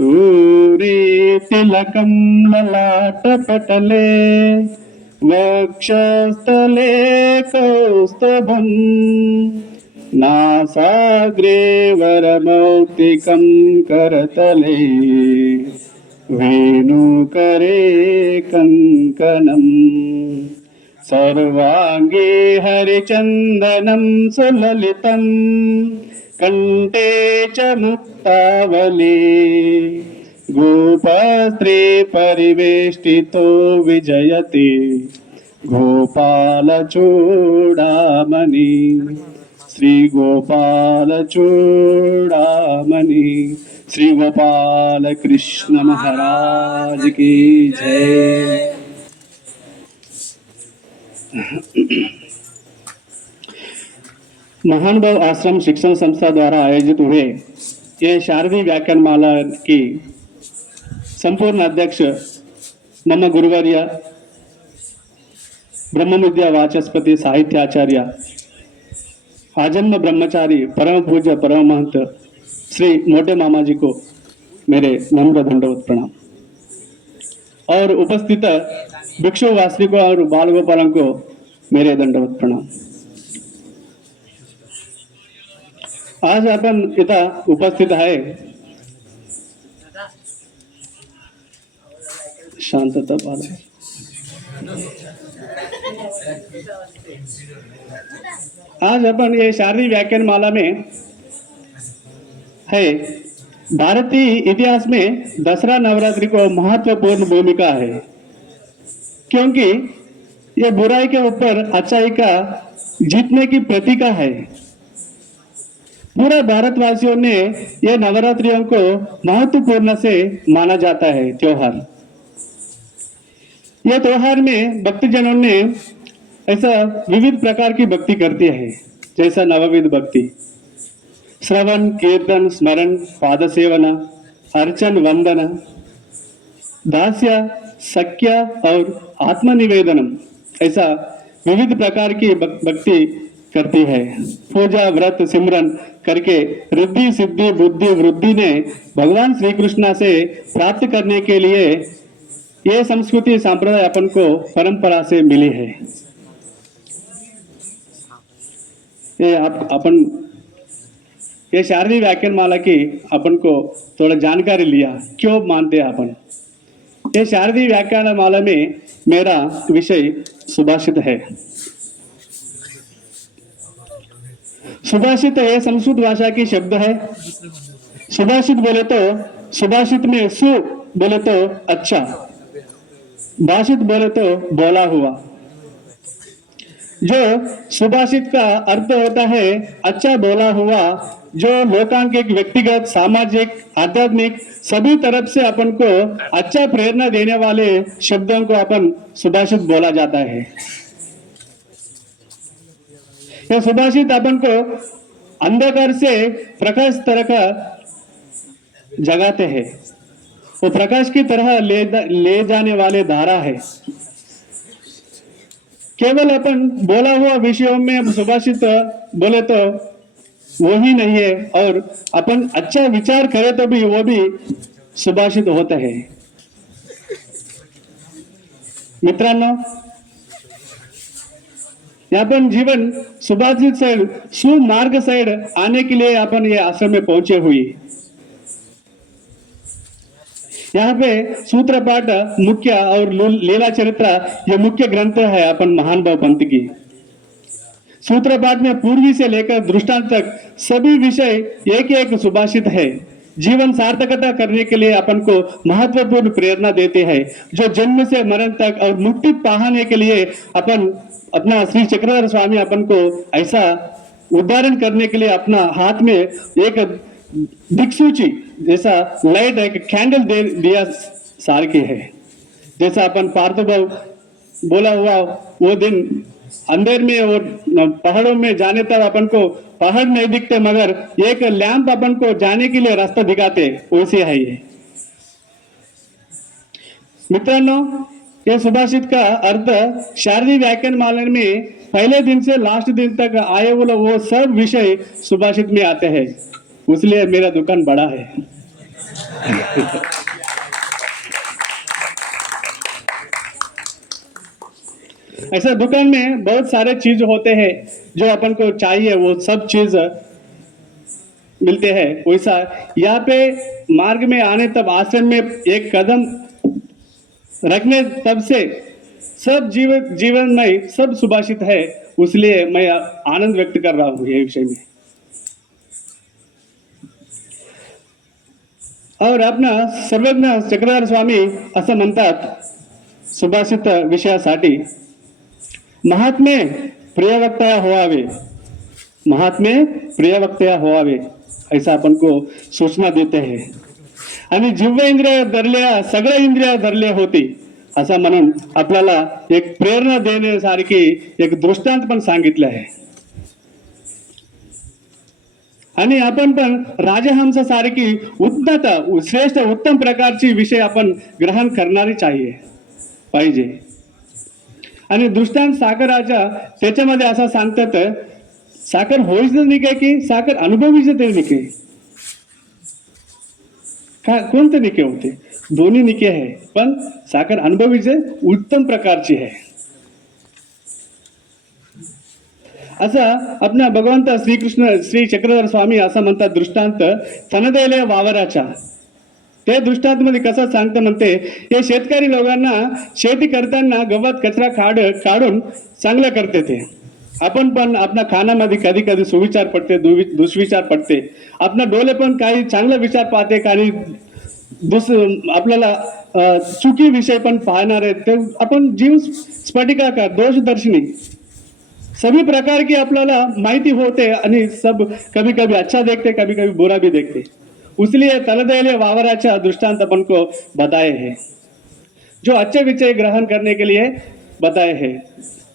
कस्तूरी तिलकं ललाटपटले वक्षस्थले कौस्तभं नासाग्रे वरमौक्तिकं करतले वेणुकरे कङ्कणम् सर्वांगे हरिचन्दनं सुललितं कण्ठे च मुक्तावली गोपस्त्री परिवेष्टितो विजयते गोपालचूडामणि श्री गोपालचूडामणि श्री गोपाल कृष्ण महाराज की जय। महानुभाव आश्रम शिक्षण संस्था द्वारा आयोजित हुए ये शारदीय व्याख्यान माला की संपूर्ण अध्यक्ष मम गुरुवर्य ब्रह्म विद्या वाचस्पति साहित्याचार्य आजन्म ब्रह्मचारी परम पूज्य परम महंत श्री मोटे मामा जी को मेरे नम्र दंडवत प्रणाम और उपस्थित भिक्षु वास्तविकों और बाल गोपालों को मेरे दंडवत प्रणाम। आज अपन इथं उपस्थित है शांतता पालन। आज अपन ये शारदीय व्याख्यान माला में है भारतीय इतिहास में दसरा नवरात्रि को महत्वपूर्ण भूमिका है, क्योंकि यह बुराई के ऊपर अच्छाई का जीतने की प्रतीक है। पूरे भारतवासियों ने यह नवरात्रियों को महत्वपूर्ण से माना जाता है त्योहार। यह त्योहार में भक्तजनों ने ऐसा विविध प्रकार की भक्ति करती है, जैसा नवविध भक्ति श्रवण कीर्तन स्मरण पाद सेवना अर्चन वंदन दास्य सख्य और आत्मनिवेदनम ऐसा विविध प्रकार की भक्ति करती है। पूजा व्रत सिमरन करके रिद्धि सिद्धि बुद्धि वृद्धि ने भगवान श्री कृष्ण से प्राप्त करने के लिए यह संस्कृति संप्रदाय अपन को परंपरा से मिली है। ये अपन ये शारदीय व्याख्यान माला की अपन को थोड़ा जानकारी लिया क्यों मानते हैं अपन। ये शारदीय व्याख्यान माला में मेरा विषय सुभाषित है। सुभाषित ये संस्कृत भाषा की शब्द है। सुभाषित बोले तो सुभाषित में सु बोले तो अच्छा, भाषित बोले तो बोला हुआ। जो सुभाषित का अर्थ होता है अच्छा बोला हुआ, जो लोकांकिक व्यक्तिगत सामाजिक आध्यात्मिक सभी तरफ से अपन को अच्छा प्रेरणा देने वाले शब्दों को अपन सुभाषित बोला जाता है। यह सुभाषित अपन को अंधकार से प्रकाश तरह जगाते हैं, वो प्रकाश की तरह ले जाने वाले धारा है। केवल अपन बोला हुआ विषयों में सुभाषित बोले तो वो ही नहीं है, और अपन अच्छा विचार करें तो भी वो भी सुभाषित होता है। मित्रांनो, अपन जीवन सुभाषित साइड सुमार्ग साइड आने के लिए अपन ये आश्रम में पहुंचे हुए। यहाँ पे सूत्र पाठ मुख्य और लीला चरित्र ये मुख्य ग्रंथ है अपन महानुभाव पंथ की। सूत्र पाठ में पूर्वी से लेकर दृष्टांत तक सभी विषय एक एक सुभाषित है। जीवन सार्थकता करने के लिए अपन को महत्वपूर्ण प्रेरणा देते हैं, जो जन्म से मरण तक और मुक्ति पाने के लिए अपन अपना श्री चक्रधर स्वामी अपन को ऐसा उदाहरण करने के लिए अपना हाथ में एक दिक्सूची जैसा लाइट एक कैंडल दे दिया सार के है। जैसा अपन पार्थभाव बोला हुआ वो दिन अंधेर में और पहाड़ों में जाने तक अपन को पहाड़ नहीं दिखते, मगर एक लैंप अपन को जाने के लिए रास्ता दिखाते, वैसे है ये। मित्रांनो, यह सुभाषित का अर्थ शारदीय व्याख्यान माला में पहले दिन से लास्ट दिन तक आए वो सब विषय सुभाषित में आते हैं, इसलिए मेरा दुकान बड़ा है। ऐसा दुकान में बहुत सारे चीज होते हैं जो अपन को चाहिए, वो सब चीज मिलते हैं। वैसा यहाँ पे मार्ग में आने तब आश्रम में एक कदम रखने तब से सब जीवन में सब सुभाषित है, इसलिए मैं आनंद व्यक्त कर रहा हूँ ये विषय में। और अपना सर्वज्ञ चक्रधर स्वामी असं म्हणतात सुभाषित विषयासाठी, महात्मे प्रियवक्तया होवावे, महात्मे प्रियवक्तया होवावे, ऐसा अपन को सूचना देते हैं। आणि जिव्ह इंद्रिय धरल्या सगळे इंद्रिय धरले होती असं म्हणून आपल्याला एक प्रेरणा देण्यासारखी एक दृष्टांत पण सांगितलं आहे। आणि आपण पण राजहंसासारखी उन्नत श्रेष्ठ उत्तम प्रकारची विषय आपण ग्रहण करणारी पाहिजे। आणि दृष्टांत साखराच्या त्याच्यामध्ये असं सांगतात, साखर होईच निके की साखर अनुभवीच ते निके, कोणते निके होते? दोन्ही निके आहे, पण साखर अनुभवीचे उत्तम प्रकारची आहे। असा अपना भगवंत श्रीकृष्ण श्री चक्रधर स्वामी असं म्हणतात दृष्टांत तनदेले वावराच्या। ते दृष्टांत मध्ये कसं सांगतं म्हणते, हे शेतकरी लोकांना शेती करताना गवत कचरा काढून चांगलं करते ते। आपण पण आपल्या खानामध्ये कधी कधी सुविचार पडते, दुष्विचार पडते, आपला डोळे पण काही चांगला विचार पाहते, काही आपल्याला चुकी विषय पण पाहणार आहे। ते आपण जीव स्फटिकाकार दोषदर्शिनी सभी प्रकार की आपल्याला माहिती होते आणि सब कभी कभी अच्छा देखते, कभी कभी बुरा भी देखते। इसलिए तनदेले वावराचा दृष्टांत अपन को बताए हैं, जो अच्छे विषय ग्रहण करने के लिए बताए हैं,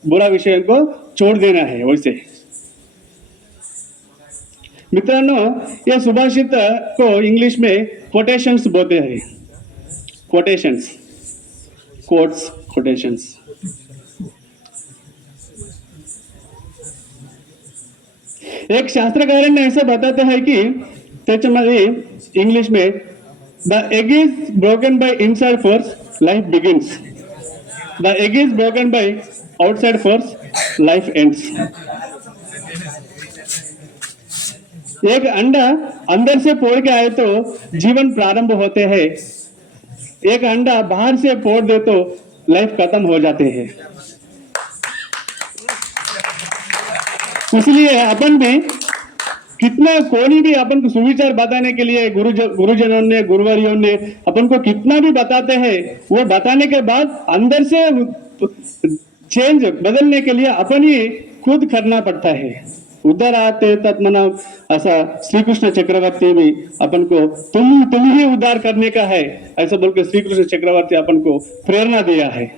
बुरा विषय को छोड़ देना है। वैसे मित्रांनो, ये सुभाषित को इंग्लिश में कोटेशंस बोलते हैं, कोटेशंस, कोट्स, कोटेशंस। एक शास्त्रकार ने ऐसा बताते हैं कि त्याच्यामध्ये इंग्लिश में the egg is broken by inside force, life begins, the egg is broken by outside force, life ends. एक अंडा अंदर से फोड़ के आए तो जीवन प्रारंभ होते हैं, एक अंडा बाहर से फोड़ दे तो लाइफ खत्म हो जाते हैं। इसलिए अपन भी कितना कोई भी अपन को सुविचार बताने के लिए गुरुजनों ने गुरुवरियों ने अपन को कितना भी बताते हैं, वो बताने के बाद अंदर से चेंज बदलने के लिए अपन ही खुद करना पड़ता है। उधर आते तत् मना ऐसा श्री कृष्ण चक्रवर्ती भी अपन को तुम ही उद्धार करने का है, ऐसा बोल के श्री कृष्ण चक्रवर्ती अपन को प्रेरणा दिया है।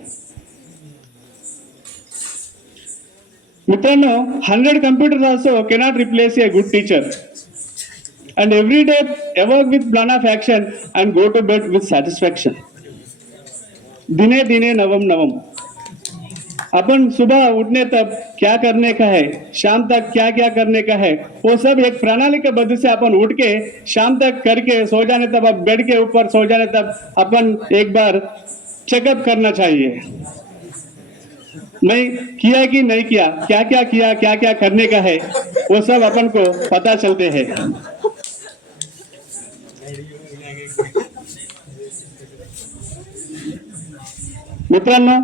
मित्रांनो, 100 computers also cannot replace a good teacher, and every day work with plan of action and go to bed with satisfaction. दिने दिने नवम नवम। अपन सुबह उठने तब क्या करने का है, शाम तक क्या क्या करने का है, वो सब एक प्रणाली के बद्ध से अपन उठ के शाम तक करके सो जाने तब, अब बेड के ऊपर सो जाने तब अपन एक बार चेकअप करना चाहिए, मैं किया कि नहीं किया, क्या क्या करने का है, वो सब अपन को पता चलते हैं। मित्रांनो,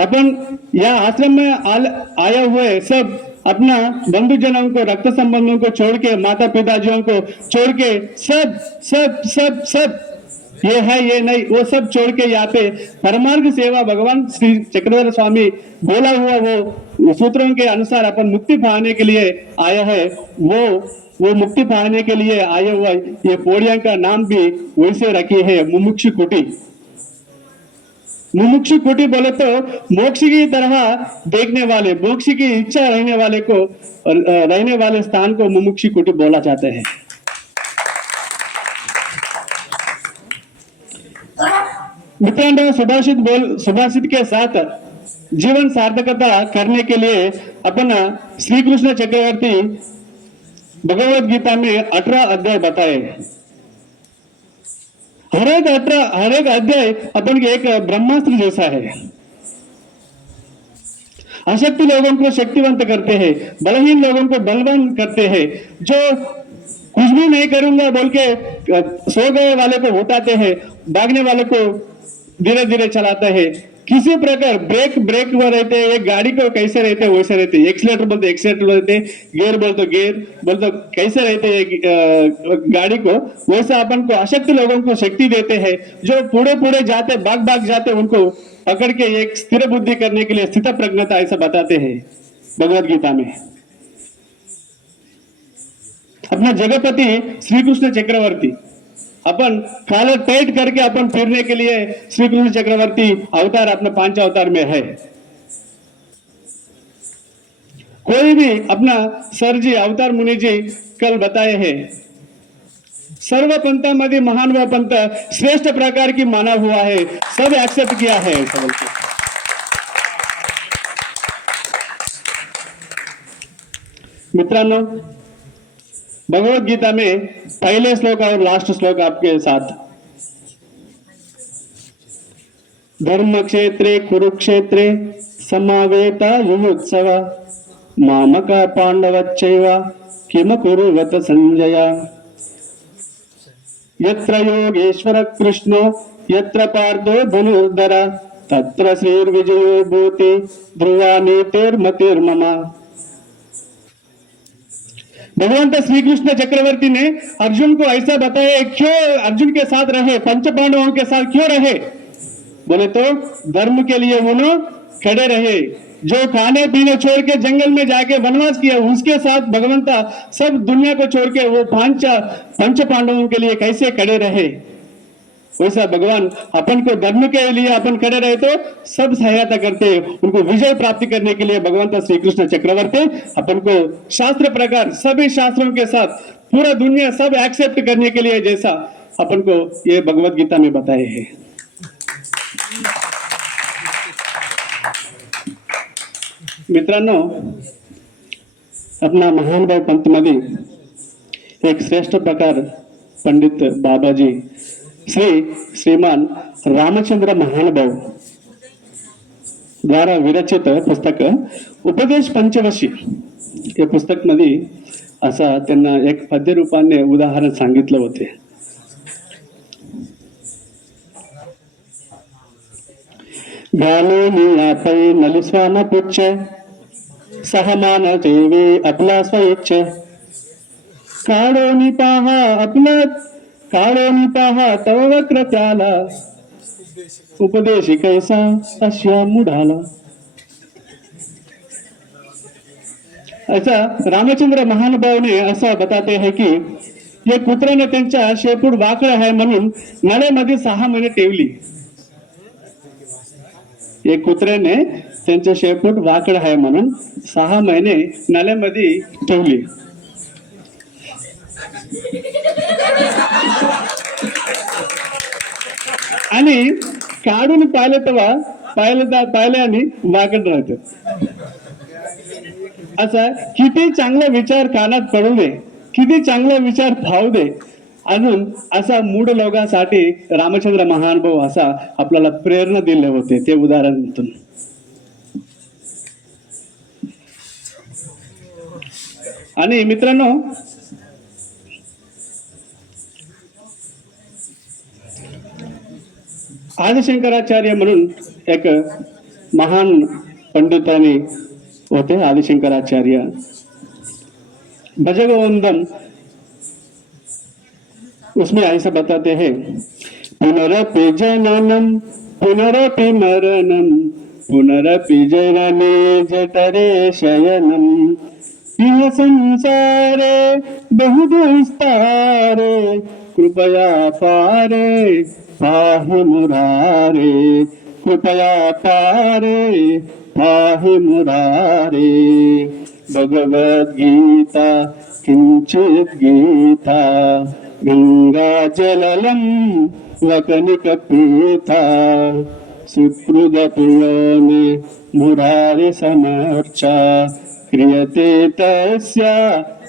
अपन यह आश्रम में आए हुए सब अपना बंधुजनों को, रक्त संबंधों को छोड़ के, माता पिताजियों को छोड़ के, सब सब सब सब ये है ये नहीं, वो सब छोड़ के यहाँ पे परमार्थ सेवा भगवान श्री चक्रधर स्वामी बोला हुआ वो सूत्रों के अनुसार अपन मुक्ति पाने के लिए आया है। वो मुक्ति पाने के लिए आया हुआ ये पौड़ियों का नाम भी वैसे रखी है, मुमुक्षु कुटी। मुमुक्षु कुटी बोले तो मोक्ष की तरह देखने वाले, मोक्ष की इच्छा रहने वाले स्थान को मुमुक्षु कुटी बोला जाता है। मित्रांनो, सुभाषित के साथ जीवन सार्थकता करने के लिए अपन श्री कृष्ण चक्रवर्ती भगवत गीता में 18 अध्याय बताए। हर एक अध्याय अपन के एक ब्रह्मास्त्र जैसा है। अशक्ति लोगों को शक्तिवंत करते हैं, बलहीन लोगों को बलवान करते हैं, जो कुछ भी नहीं करूंगा बोल के सो गए वाले को उठाते हैं, भागने वाले को धीरे धीरे चलाता है। किसी प्रकार ब्रेक ब्रेक वो रहते हैं, एक गाड़ी को कैसे रहते हैं वैसे रहते हैं, एक्सीलेटर बोलते एक्सीलेटर बोलते, गियर बोलते गियर बोलते, कैसे रहते हैं गाड़ी को, वैसा अपन को अशक्त लोगों को शक्ति देते हैं, जो पूरे पूरे जाते भाग भाग जाते उनको पकड़ के एक स्थिर बुद्धि करने के लिए स्थित प्रज्ञता ऐसा बताते हैं भगवत गीता में। अपना जगतपति श्री कृष्ण चक्रवर्ती अपन काला टाइट करके अपन फिरने के लिए श्री कृष्ण चक्रवर्ती अवतार अपने 5 अवतार में है। कोई भी अपना सर जी अवतार मुनि जी कल बताए हैं, सर्व पंथामध्ये महानुभाव पंथ श्रेष्ठ प्रकार की माना हुआ है, सब एक्सेप्ट किया है ऐसा बोलते। मित्रांनो, भगवत गीता में पहले श्लोक और लास्ट श्लोक आपके साथ। धर्म क्षेत्रे कुरुक्षेत्रे समावेता युयुत्सव मामका पांडवच्चैव किम कुरुवत संजय। यत्र योगेश्वर कृष्णो यत्र पार्थो धनुर्धर तत्र श्रीर्विजयो भूति ध्रुवा नीतिर्मतिर्मम। भगवंत श्री कृष्ण चक्रवर्ती ने अर्जुन को ऐसा बताया, क्यों अर्जुन के साथ रहे, पंच पांडवों के साथ क्यों रहे, बोले तो धर्म के लिए उन्होंने खड़े रहे। जो खाने पीने छोड़ के जंगल में जाके वनवास किया, उसके साथ भगवंता सब दुनिया को छोड़ के वो पंच पांडवों के लिए कैसे खड़े रहे, वैसा भगवान अपन को धर्म के लिए अपन खड़े रहे तो सब सहायता करते हैं। उनको विजय प्राप्ति करने के लिए भगवंत श्री कृष्ण चक्रवर्ती अपन को शास्त्र प्रकार सभी शास्त्रों के साथ पूरा दुनिया सब एक्सेप्ट करने के लिए जैसा अपन को ये भगवत गीता में बताए हैं। मित्रांनो, अपना महानुभाव पंथ मध्ये एक श्रेष्ठ प्रकार पंडित बाबाजी श्रीमान रामचंद्र महानुभाव द्वारा विरचित पुस्तक उपदेश पंचवशी या पुस्तक मध्ये असा त्यांना एक पद्य रूपाने उदाहरण सांगितलं होते। घालून पै नलिस्वान पुच्छ सहमान देवी आपला स्वइच्छ काढोनी पहा आपला काढोनी पहा तव वक्र त्याला उपदेश कैसा अश्या मुढाला। ऐसा रामचंद्र महानुभाव ने ऐसा बताते हैं कि ये कुत्र्याने त्यांच्या शेपूट वाकड आहे म्हणून नळेमध्ये 6 महिने ठेवली। एक कुत्र्याने त्यांचे शेपूट वाकड आहे म्हणून 6 महिने नळ्यामध्ये ठेवली। आणि काढून पाहिले तेव्हा पाहिले आणि वाकड राहतात। असा किती चांगला विचार कानात पडू दे, किती चांगला विचार फावू दे, अजून असा मूढ लोकांसाठी रामचंद्र महानुभाव असा आपल्याला प्रेरणा दिले होते ते उदाहरणातून। आणि मित्रांनो, आदिशंकराचार्य म्हणून एक महान पंडितांनी होते आदिशंकराचार्य। भजगोविंदम उसमें ऐसा बताते हैं, पुनरपि जननम पुनरपि मरणम पुनरपि जनने जठरे शयनम इह संसारे बहुदुस्तारे कृपया पारे पाहि मुरारे कृपया पारे पाहि मुरारे। भगवद गीता किंचित गीता गंगा जललम वकनिक पीता सुकृद पुण्य मुरारे समर्चा क्रियते तस्या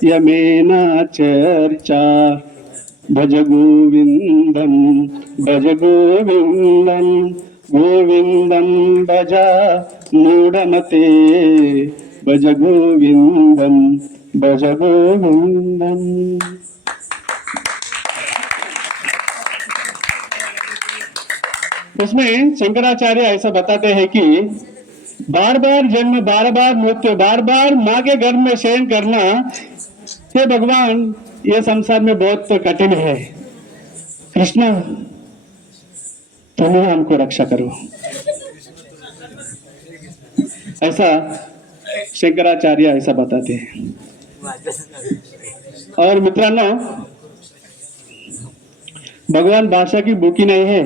यमेना चर्चा। भज गोविंदम भज गोविंदम गोविंदम भजा मूढ़मते भज गोविंदम भज गोविंदम। उसमें शंकराचार्य ऐसा बताते हैं कि बार बार जन्म, बार बार मृत्यु, बार बार माँ के गर्भ में शयन करना, हे भगवान ये संसार में बहुत कठिन है। कृष्ण तुम्हें हमको रक्षा करो, ऐसा शंकराचार्य ऐसा बताते हैं। और मित्रांनो, भगवान भाषा की भूखी नहीं है,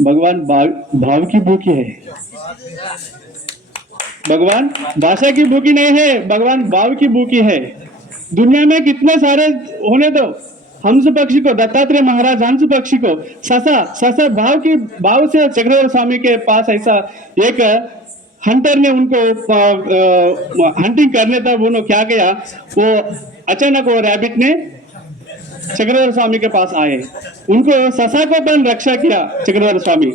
भगवान भाव की भूखी है। भगवान भाषा की भूखी नहीं है, भगवान भाव की भूखी है। दुनिया में कितने सारे होने दो, हंस पक्षी को, दत्तात्रेय महाराज हंस पक्षी को, ससा भाव से चक्रवर्ती स्वामी के पास ऐसा एक हंटर ने उनको हंटिंग करने तक उन्होंने क्या किया, वो अचानक वो रैबिट ने चक्रवर्ती स्वामी के पास आए, उनको ससा को पण रक्षा किया चक्रवर्ती स्वामी।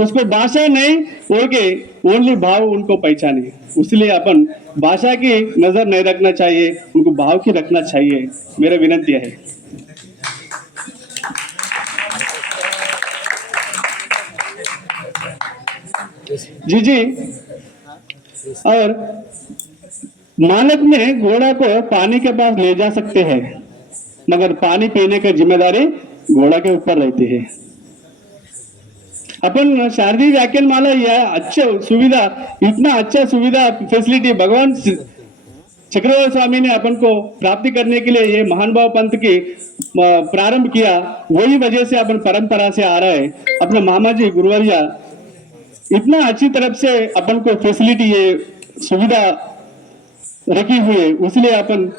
उसको भाषा नहीं बोल के ओनली भाव उनको पहचाने। इसलिए अपन भाषा की नजर नहीं रखना चाहिए, उनको भाव की रखना चाहिए, मेरा विनती है। जी जी। और मालिक ने घोड़ा को पानी के पास ले जा सकते हैं, मगर पानी पीने की जिम्मेदारी घोड़ा के ऊपर रहती है। अपन शारदीय व्याख्यान माला यह अच्छा सुविधा, इतना अच्छा सुविधा फैसिलिटी भगवान चक्रवर्ती स्वामी ने अपन को प्राप्ति करने के लिए ये महान भाव पंथ की प्रारंभ किया। वही वजह से अपन परंपरा से आ रहा है। अपना मामा जी गुरुवरिया इतना अच्छी तरफ से अपन को फैसिलिटी, ये सुविधा रखी हुई है, इसलिए अपन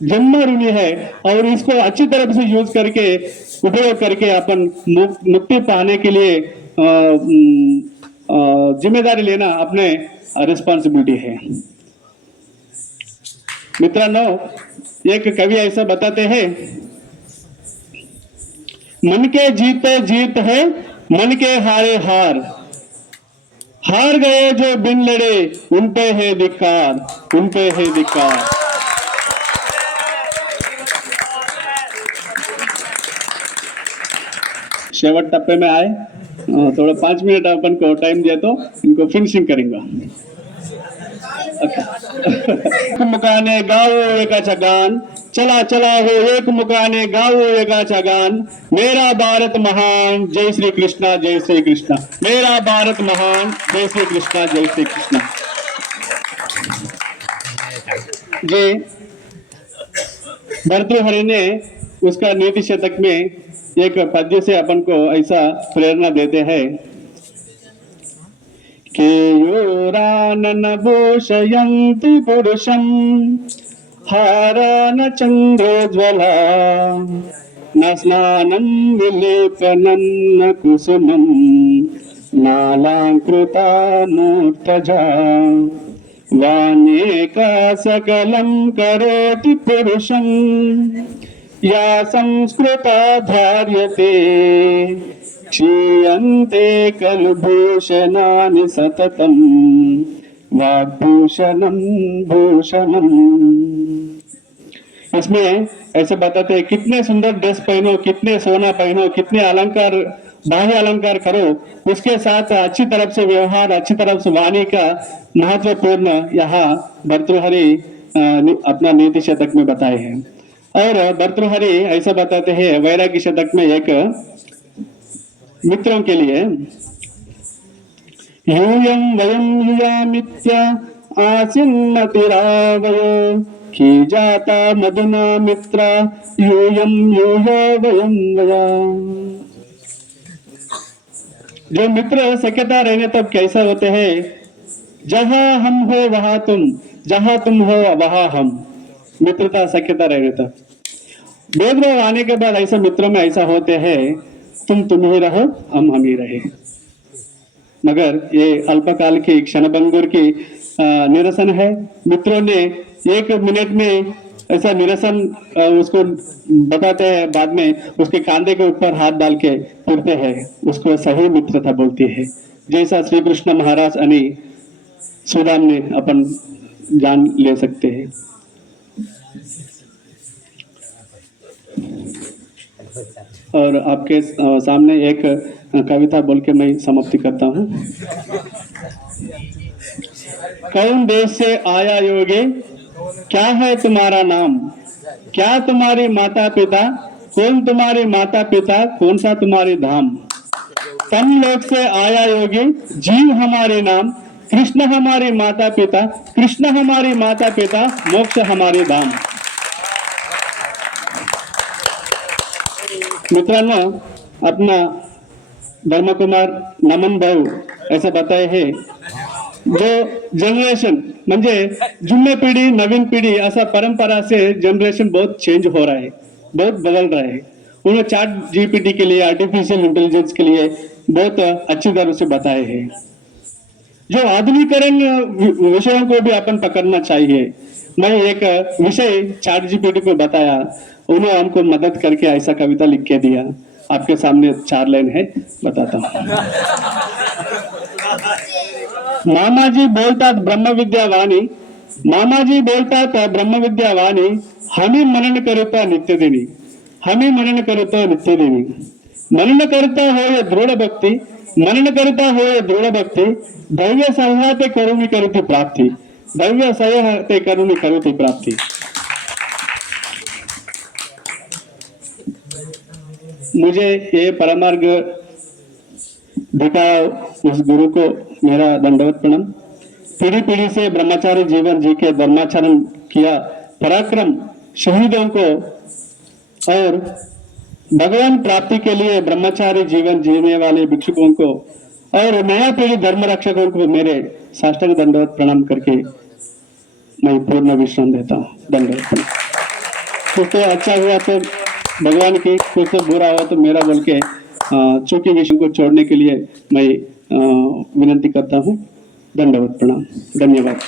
जन्म ऋणी है और इसको अच्छी तरह से यूज करके, उपयोग करके अपन मुक्ति पाने के लिए जिम्मेदारी लेना अपने रिस्पॉन्सिबिलिटी है। मित्रांनो, एक कवि ऐसा बताते हैं, मन के जीते जीत है, मन के हारे हार, हार गए जो बिन लड़े उन पे है धिक्कार, उन पे है धिक्कार। शेवट टप्पे में आए, थोड़ा 5 मिनट अपन को टाइम दिया तो इनको फिनिशिंग करेंगे। एक मुकाने गाओ एकाचा गान, चला चला हो एक मुकाने गाओ एकाचा गान, मेरा भारत महान जय श्री कृष्णा जय श्री कृष्णा, मेरा भारत महान जय श्री कृष्णा जय श्री कृष्णा। जी, भर्तृहरि ने उसका नीति शतक में एक पद्य से अपन को ऐसा प्रेरणा देते हैं कि योरानन भूषयन्ति पुरुषं हारान चन्द्रोज्ज्वला, न स्नानं विलेपनं न कुसुमं नालांकृता मूर्तजा, वानेका सकलं करोति पुरुषं या संस्कृता धार्यते, क्षीयन्ते कलभूषणानि सततं वाग्भूषणं भूषणम्। इसमें ऐसे बताते हैं, कितने सुंदर ड्रेस पहनो, कितने सोना पहनो, कितने अलंकार, बाह्य अलंकार करो, उसके साथ अच्छी तरफ से व्यवहार, अच्छी तरफ से वाणी का महत्वपूर्ण यहाँ भर्तृहरि अपना नीति शतक में बताए हैं। और भर्तृहरि ऐसा बताते हैं वैराग्य शतक में एक मित्रों के लिए, यूयं वयं युयामित्य आसिन्नतिरावयो, खीजाता मधुना मित्रा यूयं यूयो वयं वया। जो मित्र सख्यता रहने तब कैसा होते हैं, जहां हम हो वहां तुम, जहां तुम हो वहां हम। मित्रता सख्यता रहने तक, भेदभाव आने के बाद ऐसा मित्रों में ऐसा होते हैं, तुम ही रहो, हम ही रहे। मगर ये अल्पकाल की क्षणभंगुर की निरसन है। मित्रों ने 1 मिनट में ऐसा निरसन उसको बताते हैं, बाद में उसके कांधे के ऊपर हाथ डाल के पुरते हैं, उसको सही मित्रता बोलती है। जैसा श्री कृष्ण महाराज आणि सुदाम ने अपन जान ले सकते हैं। और आपके सामने एक कविता बोल के मैं समाप्ति करता हूँ। कौन देश से आया योगी, क्या है तुम्हारा नाम, क्या तुम्हारे माता पिता, कौन तुम्हारे माता पिता, कौन सा तुम्हारे धाम। तम लोग से आया योगी, जीव हमारे नाम, कृष्ण हमारे माता पिता, कृष्ण हमारे माता पिता, मोक्ष हमारे धाम। मित्रांनो, अपना धर्मकुमार नमन भाऊ ऐसे बताए हैं, जो जनरेशन म्हणजे जुम्मे पिढी नवीन पिढी असा परंपरा से जनरेशन बहुत चेंज हो रहा है, बहुत बदल रहा है। उन्होंने चैट जीपीटी के लिए, आर्टिफिशियल इंटेलिजेंस के लिए बहुत अच्छी तरह से बताए हैं। जो आधुनिकरण विषयों को भी अपन पकड़ना चाहिए। मैं एक विषय चैट जीपीटी को बताया, उन्होंने हमको मदद करके ऐसा कविता लिख के दिया। आपके सामने 4 लाइन है, बताता हूँ। मामाजी बोलतात ब्रह्मविद्या वाणी, मामाजी बोलतात ब्रह्मविद्या वाणी, हमी मनन करिता नित्यदिनी, हमी मनन करिता नित्यदिनी। मनन करता होय दृढ भक्ती, मनन करता होय दृढ भक्ती, दैव्य सह्याते करुणी करिती प्राप्ती, दैव्य सह्याते करुणी करिती प्राप्ती। मुझे ये परमार्ग दिखाया उस गुरु को मेरा दंडवत प्रणाम। पीढ़ी पीढ़ी से ब्रह्मचारी जीवन जी के धर्माचरण किया पराक्रम शहीदों को और भगवान प्राप्ति के लिए ब्रह्मचारी जीवन जीने वाले भिक्षुकों को और नया पीढ़ी धर्म रक्षकों को मेरे साष्टांग दंडवत प्रणाम करके मैं पूर्ण विश्राम देता हूँ। दंडवत। कुछ तो अच्छा हुआ तो भगवान की, कुछ तो बुरा हुआ तो मेरा बोल के चूकी विषय को छोड़ने के लिए मैं विनती करता हूँ। दंडवत प्रणाम, धन्यवाद।